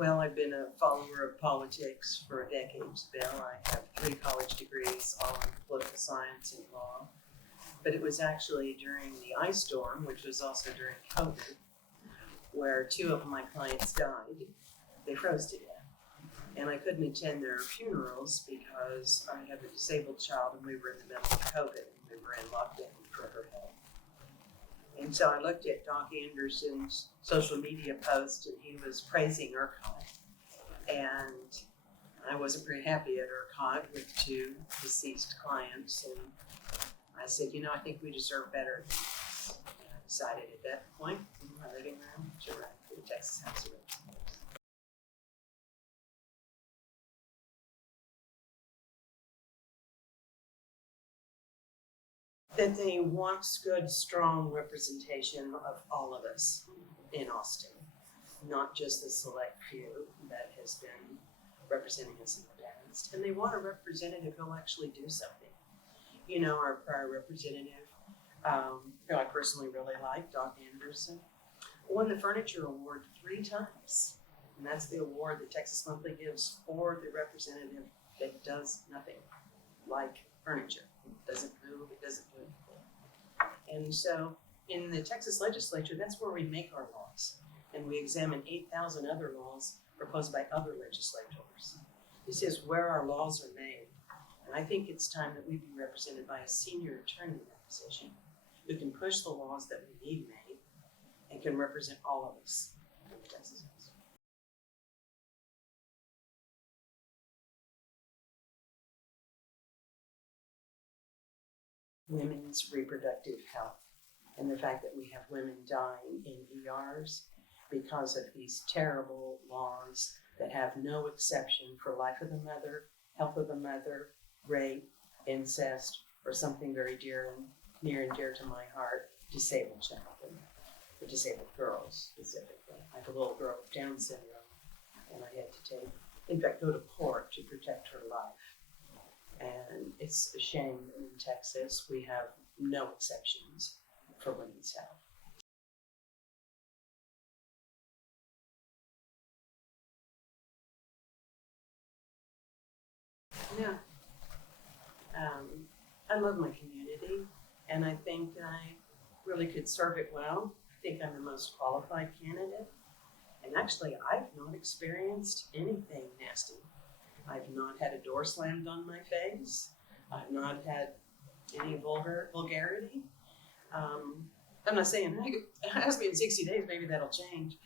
Well, I've been a follower of politics for decades, Bill. I have 3 college degrees, all in political science and law. But it was actually during the ice storm, which was also during COVID, where 2 of my clients died. They froze to death. And I couldn't attend their funerals because I have a disabled child and we were in the middle of COVID and we were in lockdown for her health. And so I looked at Doc Anderson's social media post and he was praising ERCOT. And I wasn't very happy at ERCOT with 2 deceased clients. And I said, I think we deserve better than this. And I decided at that point in my living room to run for the Texas House of Representatives. That they want good, strong representation of all of us in Austin, not just the select few that has been representing us in the past. And they want a representative who'll actually do something. Our prior representative, who I personally really like, Doc Anderson, won the Furniture Award 3 times. And that's the award that Texas Monthly gives for the representative that does nothing, like furniture. It doesn't move, it doesn't do anything. And so in the Texas legislature, that's where we make our laws. And we examine 8,000 other laws proposed by other legislators. This is where our laws are made. And I think it's time that we be represented by a senior attorney in that position who can push the laws that we need made and can represent all of us in the Texas House. Women's reproductive health and the fact that we have women dying in ERs because of these terrible laws that have no exception for life of the mother, health of the mother, rape, incest, or something very near and dear to my heart, disabled children, or disabled girls specifically. I have a little girl with Down syndrome, and I had to go to court to protect her life. And it's a shame that in Texas we have no exceptions for women's health. Yeah. I love my community, and I think I really could serve it well. I think I'm the most qualified candidate. And actually, I've not experienced anything nasty. I've not had a door slammed on my face. I've not had any vulgarity. I'm not saying, ask me in 60 days, maybe that'll change.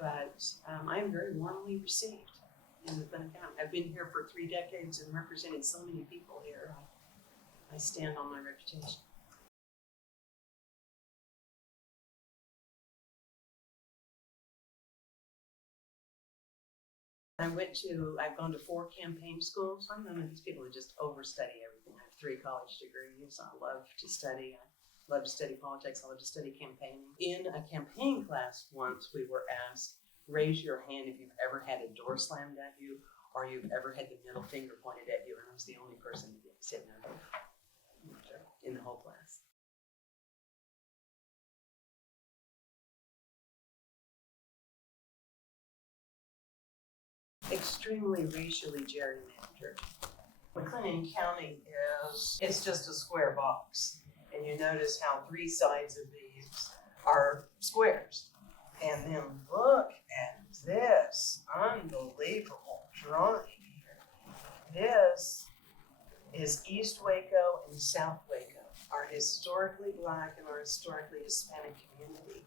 But I am very warmly received in the Glenn County. I've been here for 3 decades and represented so many people here. I stand on my reputation. I've gone to 4 campaign schools. I'm one of these people who just overstudy everything. I have 3 college degrees. I love to study. I love to study politics. I love to study campaigning. In a campaign class once, we were asked, raise your hand if you've ever had a door slammed at you or you've ever had the middle finger pointed at you. And I was the only person that said no in the whole class. Extremely racially gerrymandered. McLennan County it's just a square box. And you notice how 3 sides of these are squares. And then look at this unbelievable drawing here. This is East Waco and South Waco, our historically Black and our historically Hispanic community.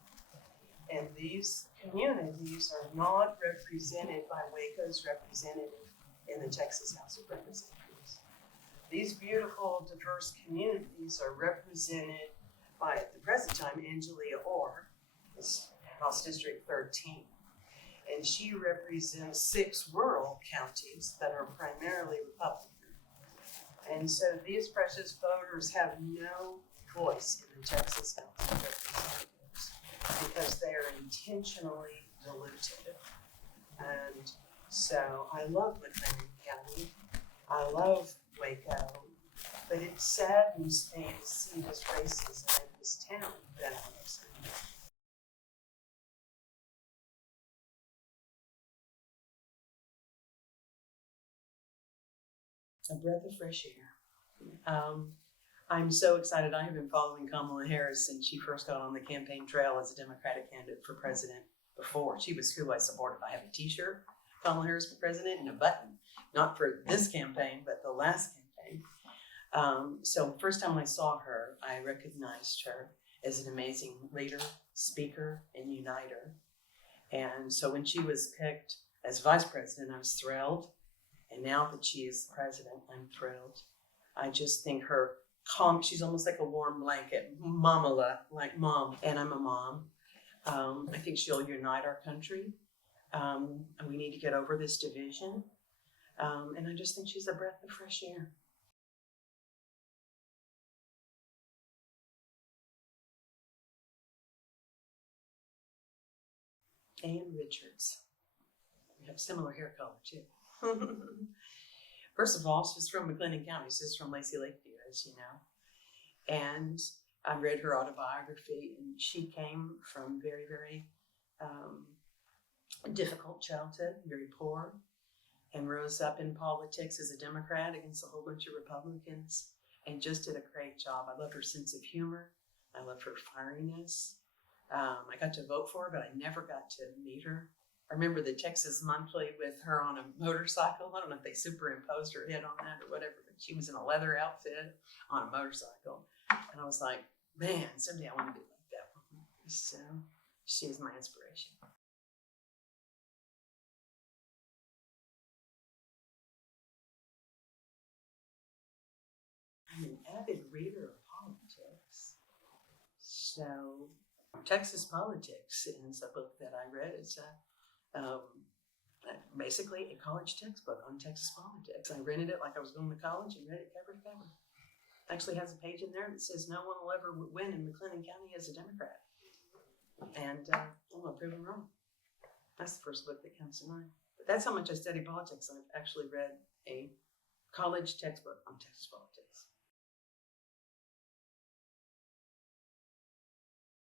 And these communities are not represented by Waco's representative in the Texas House of Representatives. These beautiful, diverse communities are represented by, at the present time, Angelia Orr, House District 13. And she represents 6 rural counties that are primarily Republican. And so these precious voters have no voice in the Texas House of Representatives because they are intentionally diluted. And so I love McLennan County. I love Waco, but it saddens me to see this racism in this town that I live in. A breath of fresh air. I'm so excited. I have been following Kamala Harris since she first got on the campaign trail as a Democratic candidate for president before. She was who I supported. I have a t-shirt, Kamala Harris for president, and a button. Not for this campaign, but the last campaign. So first time I saw her, I recognized her as an amazing leader, speaker, and uniter. And so when she was picked as vice president, I was thrilled. And now that she is president, I'm thrilled. I just think her calm, she's almost like a warm blanket, mamala, like mom, and I'm a mom. I think she'll unite our country. And we need to get over this division. And I just think she's a breath of fresh air. Ann Richards. We have similar hair color too. First of all, she's from McLennan County. She's from Lacey Lakeview, as you know. And I read her autobiography, and she came from very, very difficult childhood, very poor, and rose up in politics as a Democrat against a whole bunch of Republicans, and just did a great job. I love her sense of humor. I love her fieriness. I got to vote for her, but I never got to meet her. I remember the Texas Monthly with her on a motorcycle. I don't know if they superimposed her head on that or whatever, but she was in a leather outfit on a motorcycle. And I was like, man, someday I want to be like that woman. So she is my inspiration. I'm an avid reader of politics. So Texas Politics is a book that I read. It's basically a college textbook on Texas politics. I rented it like I was going to college and read it cover to cover. Actually has a page in there that says no one will ever win in McLennan County as a Democrat. And I'm a proven wrong. That's the first book that comes to mind. But that's how much I study politics. I've actually read a college textbook on Texas politics.